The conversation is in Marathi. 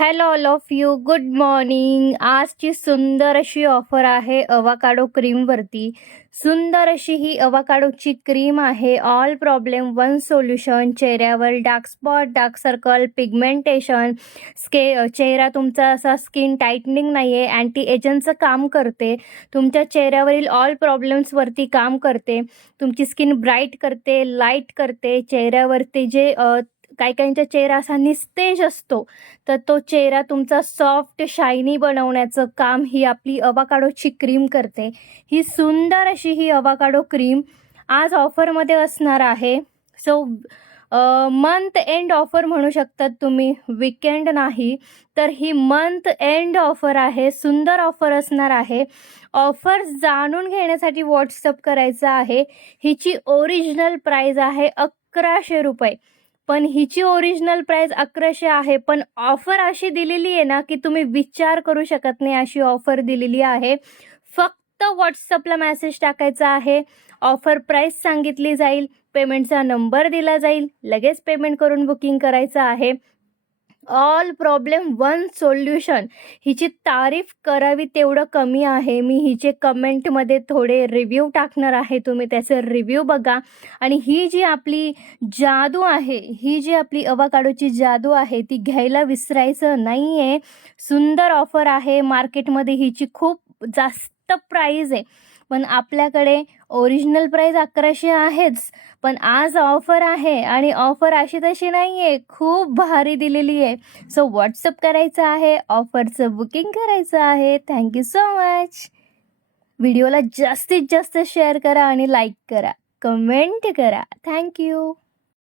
Hello all of you, good morning. आजची सुंदर अशी ऑफर आहे अवाकाडो क्रीमवरती. सुंदर अशी ही अवाकाडोची क्रीम आहे. All problem one solution. चेहऱ्यावर dark spot, dark circle, pigmentation, चेहरा तुमचा असा स्किन टाईटनिंग नाही आहे, अँटी एजंटचं काम करते. तुमच्या चेहऱ्यावरील ऑल प्रॉब्लेम्सवरती काम करते. तुमची स्किन ब्राईट करते, लाईट करते. चेहऱ्यावरती जे काही काहींचा चेहरा असा निस्तेज असतो, तर तो चेहरा तुमचा सॉफ्ट शायनी बनवण्याचं काम ही आपली अवाकाडोची क्रीम करते. ही सुंदर अशी ही अवाकाडो क्रीम आज ऑफरमध्ये असणार आहे. सो मंथ एंड ऑफर म्हणू शकतात तुम्ही, वीकेंड नाही. तर ही मंथ एंड ऑफर आहे, सुंदर ऑफर असणार आहे. ऑफर जाणून घेण्यासाठी व्हॉट्सअप करायचं आहे. हिची ओरिजिनल प्राईज आहे 1100 रुपये. पण हिची ओरिजिनल प्राईस 1100 आहे, पण ऑफर अशी दिलेली आहे ना की तुम्ही विचार करू शकत नाही अशी ऑफर दिलेली आहे. फक्त व्हॉट्सअपला मेसेज टाकायचा आहे, ऑफर प्राईस सांगितली जाईल, पेमेंटचा नंबर दिला जाईल, लगेच पेमेंट करून बुकिंग करायचं आहे. All problem one solution. हिची तारीफ करावी तेवढं कमी आहे. मी हिचे कमेंटमध्ये थोडे रिव्ह्यू टाकणार आहे, तुम्ही त्याचे रिव्ह्यू बघा. आणि ही जी आपली जादू आहे, ही जी आपली अवाकाडोची जादू आहे, ती घ्यायला विसरायचं नाही आहे. सुंदर ऑफर आहे. मार्केटमध्ये हिची खूप जास्त प्राईज आहे, पण आपल्याकडे ओरिजिनल प्राईस 1100 आहेच. पण आज ऑफर आहे आणि ऑफर अशी तशी नाही आहे, खूप भारी दिलेली आहे. सो व्हॉट्सअप करायचं आहे, ऑफरचं बुकिंग करायचं आहे. Thank you so much. व्हिडिओला जास्तीत जास्त शेअर करा आणि लाईक करा, कमेंट करा. थँक्यू.